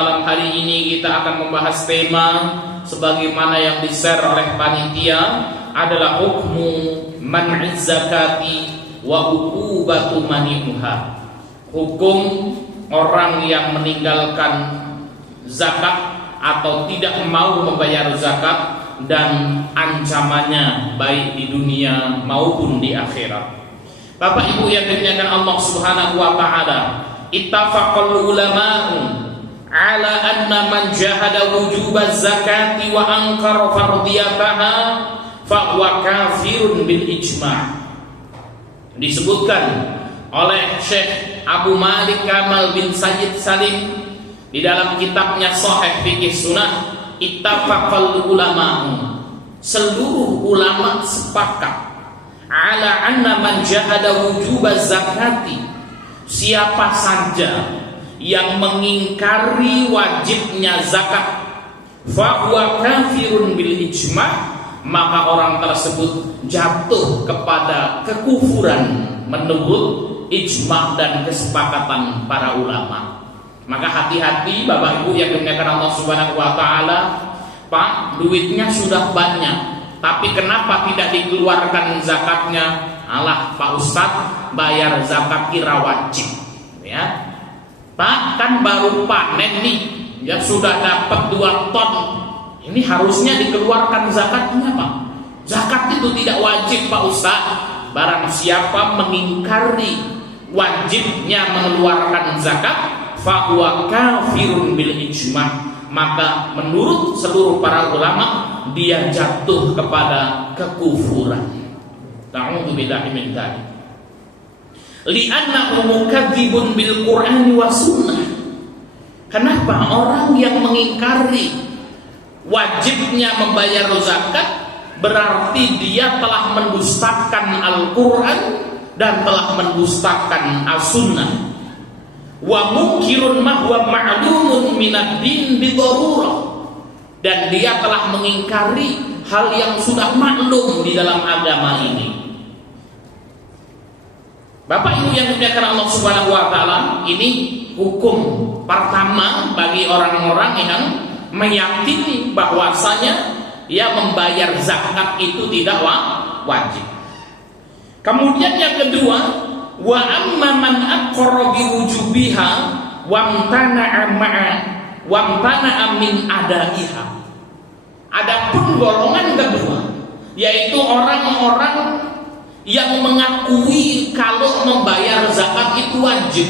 Malam hari ini kita akan membahas tema sebagaimana yang di-share oleh panitia adalah hukmu man'iz zakati wa uqubatu mani'uha. Hukum orang yang meninggalkan zakat atau tidak mau membayar zakat dan ancamannya baik di dunia maupun di akhirat. Bapak Ibu yang dimuliakan Allah Subhanahu wa taala, ittafaqal ulama'u ala anna man jahada wujubaz zakati wa ankara fardiyataha fa huwa kafirun bil ijma'. Disebutkan oleh Syekh Abu Malik Kamal bin Sayyid Salim di dalam kitabnya Shahih Fiqh Sunnah, ittafaqal ulama'u, seluruh ulama sepakat ala anna man jahada wujubaz zakati, siapa saja yang mengingkari wajibnya zakat, fahuwa kafirun bil ijma', maka orang tersebut jatuh kepada kekufuran menurut ijma' dan kesepakatan para ulama. Maka hati-hati Bapak Ibu yang dimuliakan Allah Subhanahu wa taala. Pak, duitnya sudah banyak, tapi kenapa tidak dikeluarkan zakatnya? Alah Pak Ustadz, bayar zakat kira wajib, ya. Pak, kan baru panen nih, ya sudah dapat 2 ton. Ini harusnya dikeluarkan zakatnya, Pak. Zakat itu tidak wajib, Pak Ustaz. Barang siapa mengingkari wajibnya mengeluarkan zakat, fa huwa kafirun bil ijma', maka menurut seluruh para ulama dia jatuh kepada kekufuran. Ta'udzubillahi min dzalik. Li'annahu mukadzibun bil Qur'ani wa sunnah. Kenapa orang yang mengingkari wajibnya membayar zakat berarti dia telah mendustakan Al-Qur'an dan telah mendustakan As-Sunnah. Wa munkirun ma huwa ma'lumun minad din bi darurah, dan dia telah mengingkari hal yang sudah maklum di dalam agama ini. Bapak Ibu yang dimuliakan Allah Subhanahu wa taala, ini hukum pertama bagi orang-orang yang meyakini bahwasanya ya membayar zakat itu tidak wajib. Kemudian yang kedua, wa amma man aqarra bi wujubiha wa amtana'a min adaiha. Adapun golongan kedua, yaitu orang-orang yang mengakui kalau membayar zakat itu wajib,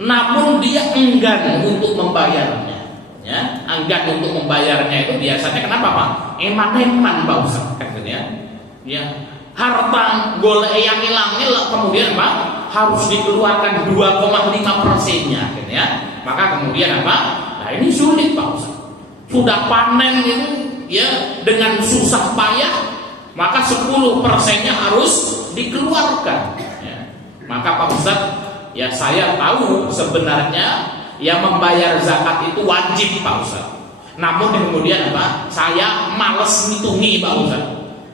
namun dia enggan untuk membayarnya, ya, enggan untuk membayarnya itu biasanya kenapa Pak? Eman-eman Pak Ustaz, ya, harta golek yang hilang kemudian Pak harus dikeluarkan 2,5%-nya, ya, maka kemudian apa? Nah ini sulit Pak Ustaz, sudah panen itu, ya, dengan susah payah, maka 10%-nya harus dikeluarkan, ya. Maka Pak Ustaz, ya saya tahu sebenarnya ya membayar zakat itu wajib Pak Ustaz, namun kemudian apa? Saya malas ngitungi Pak Ustaz,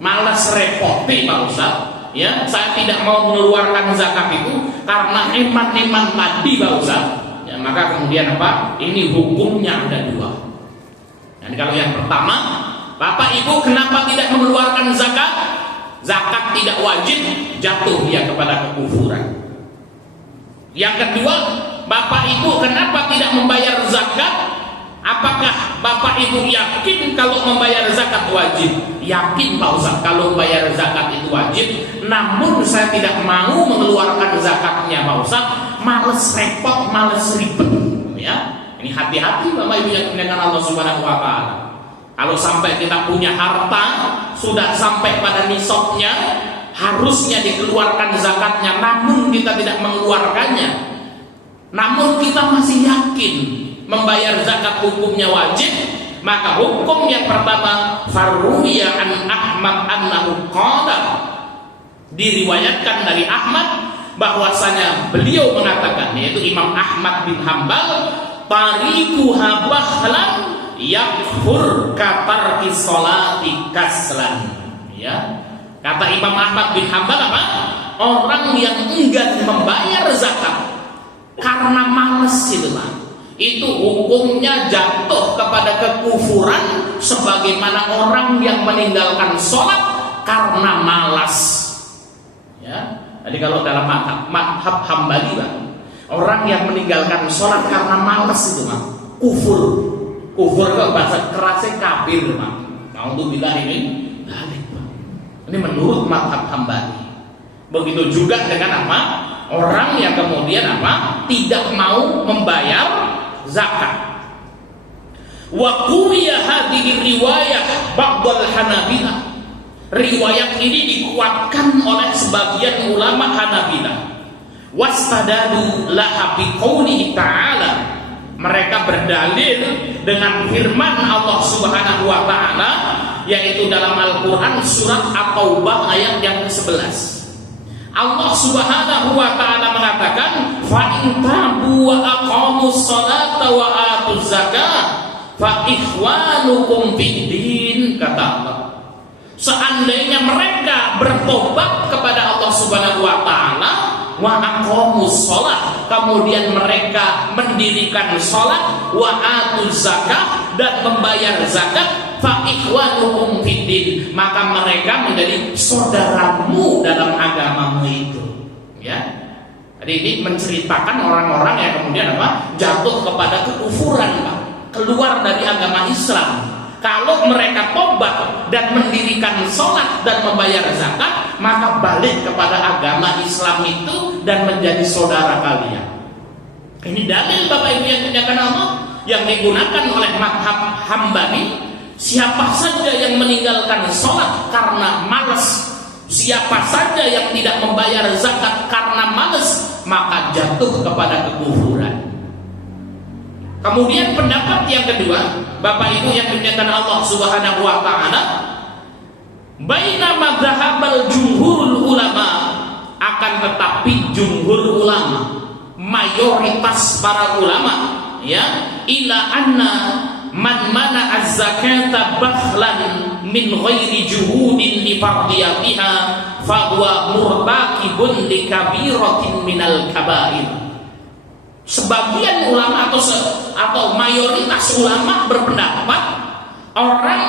malas repoti Pak Ustaz, ya, saya tidak mau mengeluarkan zakat itu karena eman-eman tadi Pak Ustaz, ya, maka kemudian apa? Ini hukumnya ada 2. Jadi kalau yang pertama, Bapak Ibu kenapa tidak mengeluarkan zakat? Zakat tidak wajib, jatuh dia kepada kekufuran. Yang kedua, Bapak Ibu kenapa tidak membayar zakat? Apakah Bapak Ibu yakin kalau membayar zakat wajib? Yakin Pak Ustaz kalau bayar zakat itu wajib, namun saya tidak mau mengeluarkan zakatnya Pak Ustaz, males repot, males ribet, ya. Ini hati-hati Bapak Ibu yang dimuliakan Allah Subhanahu wa taala. Kalau sampai kita punya harta sudah sampai pada nisabnya, harusnya dikeluarkan zakatnya, namun kita tidak mengeluarkannya, namun kita masih yakin membayar zakat hukumnya wajib, maka hukum yang pertama, farruya an Ahmad annahu qala, diriwayatkan dari Ahmad bahwasanya beliau mengatakan, yaitu Imam Ahmad bin Hambal, tariku habahlan yakfur katarki sholati kaslan, ya. Kata Imam Ahmad bin Hambal apa? Orang yang enggan membayar zakat karena malas itu Pak, itu hukumnya jatuh kepada kekufuran sebagaimana orang yang meninggalkan sholat karena malas. Ya, jadi kalau dalam madhab Hambali, orang yang meninggalkan sholat karena malas itu kufur. Kufur itu bahasa kerasnya kafir, naudzubillah ini. Ini menurut madhab Hambali. Begitu juga dengan apa? Orang yang kemudian apa? Tidak mau membayar zakat. Wa quwiya hadhihi riwayah ba'dal Hanabilah. Riwayat ini dikuatkan oleh sebagian ulama Hanabilah. Wastadadu laha biqoulihi ta'ala. Mereka berdalil dengan firman Allah Subhanahu wa taala yaitu dalam Al-Qur'an surat At-Taubah ayat yang ke-11. Allah Subhanahu wa taala mengatakan, "Fa in tabu wa aqamus salata wa atuz zakah fa ikhwanukum fid din," kata Allah. Seandainya mereka bertobat kepada Allah Subhanahu wa taala, wa aqamus shalah, kemudian mereka mendirikan salat, wa atuz zakah, dan membayar zakat, fa ikhwanukum fiddin, maka mereka menjadi saudaramu dalam agamamu itu. Ya. Jadi ini menceritakan orang-orang yang kemudian apa? Jatuh kepada kekufuran, Pak. Keluar dari agama Islam. Kalau mereka tobat dan mendirikan sholat dan membayar zakat, maka balik kepada agama Islam itu dan menjadi saudara kalian. Ini dalil Bapak Ibu yang dimuliakan Allah yang digunakan oleh madhab Hambali. Siapa saja yang meninggalkan sholat karena malas, siapa saja yang tidak membayar zakat karena malas, maka jatuh kepada kekufuran. Kemudian pendapat yang kedua, Bapak Ibu yang dimuliakan Allah Subhanahu wa taala, baina madzhabal jumhurul ulama, akan tetapi jumhur ulama, mayoritas para ulama, ya, ila anna man mana az-zakata bakhlan min ghairi juhudin li fardiyatiha fa huwa murtakibun li kabiratin minal kabair. Sebagian ulama atau mayoritas ulama berpendapat orang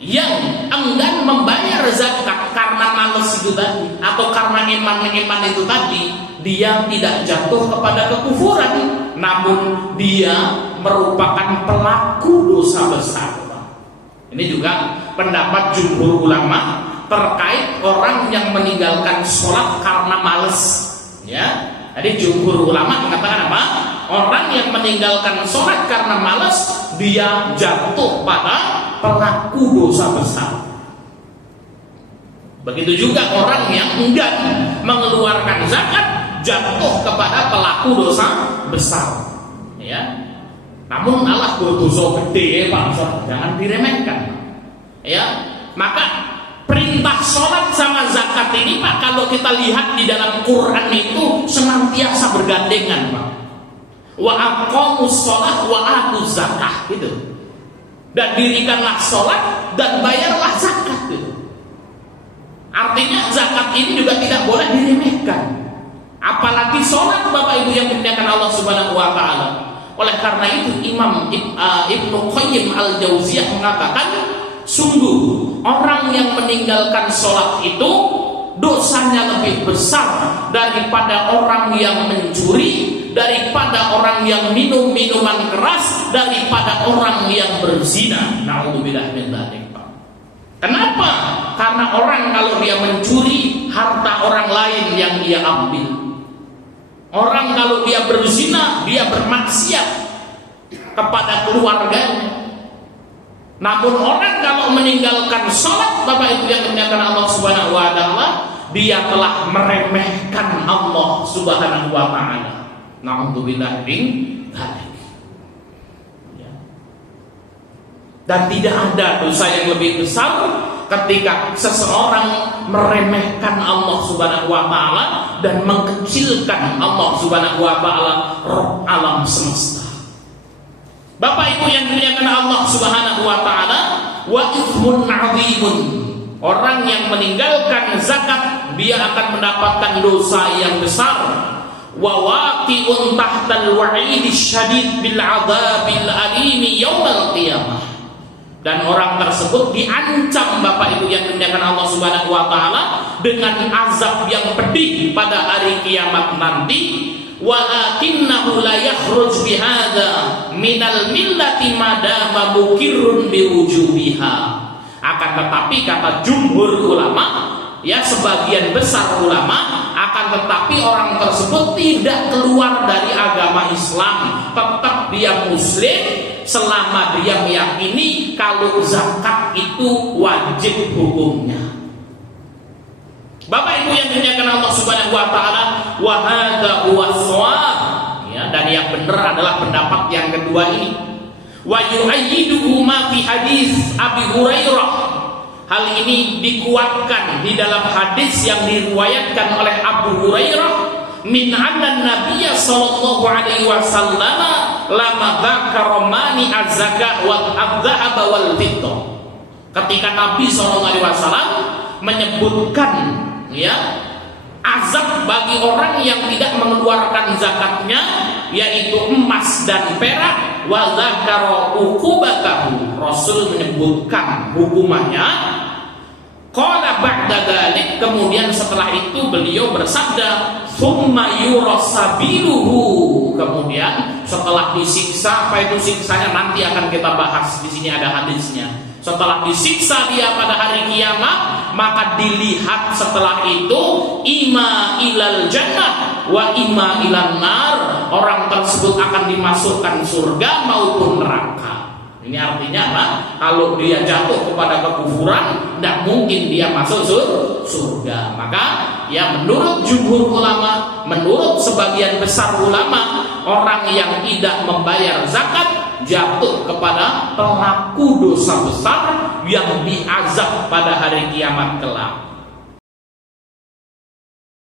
yang enggan membayar zakat karena malas itu tadi atau karena iman itu tadi, dia tidak jatuh kepada kekufuran, namun dia merupakan pelaku dosa besar. Ini juga pendapat jumhur ulama terkait orang yang meninggalkan sholat karena malas. Ya, jadi jumhur ulama mengatakan apa? Orang yang meninggalkan sholat karena malas, dia jatuh pada pelaku dosa besar. Begitu juga orang yang enggan mengeluarkan zakat, jatuh kepada pelaku dosa besar. Ya. Namun Allah berdosa gede, Pak, jangan diremehkan. Ya, maka perintah sholat sama zakat ini, Pak, kalau kita lihat di dalam Quran itu senantiasa bergandengan, Pak. Wa aqamus sholat wa atuz zakah, gitu. Dan dirikanlah sholat dan bayarlah zakat, gitu. Artinya zakat ini juga tidak boleh diremehkan. Apalagi sholat, Bapak Ibu yang dimuliakan Allah Subhanahu wa taala. Oleh karena itu Imam Ibnu Qayyim Al-Jauziyah mengatakan, sungguh orang yang meninggalkan sholat itu dosanya lebih besar daripada orang yang mencuri, daripada orang yang minum minuman keras, daripada orang yang berzina. Na'udzubillah min dzalik. Kenapa? Karena orang kalau dia mencuri harta orang lain yang dia ambil. Orang kalau dia berzina, dia bermaksiat kepada keluarganya. Namun orang kalau meninggalkan sholat, Bapak Ibu yang dimuliakan Allah Subhanahu wa taala, dia telah meremehkan Allah Subhanahu wa taala. Na'udzubillah min dzalik. Dan tidak ada dosa yang lebih besar ketika seseorang meremehkan Allah Subhanahu wa taala dan mengkecilkan Allah Subhanahu wa taala, Rabb alam semesta. Bapak Ibu yang dimuliakan Allah Subhanahu wa taala, wa ithmun 'azimun. Orang yang meninggalkan zakat, dia akan mendapatkan dosa yang besar. wa waqi'un tahtal wa'id syadid bil 'adzabil alim yaumil qiyamah. Dan orang tersebut diancam Bapak Ibu yang dimuliakan Allah Subhanahu wa taala dengan azab yang pedih pada hari kiamat nanti. Walakinnahu la yakhruj bihadza minal millati madama mukirrun biwujubiha. Akan tetapi kata jumhur ulama, ya sebagian besar ulama, akan tetapi orang tersebut tidak keluar dari agama Islam, tetap dia muslim selama dia meyakini kalau zakat itu wajib hukumnya. Bapak Ibu yang dimuliakan Allah Subhanahu wa taala, wa hadza huwa shawab, ya, dan yang benar adalah pendapat yang kedua ini. Wa yu'ayyiduhu ma fi hadis Abi Hurairah. Hal ini dikuatkan di dalam hadis yang diriwayatkan oleh Abu Hurairah, min anna nabiyya sallallahu alaihi wasallam lama dzakara mani az-zakah wal adh-dhahab wal fiddah. Ketika Nabi sallallahu alaihi wasallam menyebutkan, ya, azab bagi orang yang tidak mengeluarkan zakatnya, yaitu emas dan perak, wa dzakara uqubatahu, Rasul menyebutkan hukumannya. Qala ba'da dzalik, kemudian setelah itu beliau bersabda, summa yurasabiluhu, kemudian setelah disiksa, apa itu siksanya nanti akan kita bahas, di sini ada hadisnya. Setelah disiksa dia pada hari kiamat, maka dilihat setelah itu ima ilal jannah wa ima ilal nar, orang tersebut akan dimasukkan surga maupun neraka. Ini artinya apa? Kalau dia jatuh kepada kekufuran, tidak mungkin dia masuk surga. Maka ya menurut jumhur ulama, menurut sebagian besar ulama, orang yang tidak membayar zakat jatuh kepada pelaku dosa besar yang diazab pada hari kiamat kelak.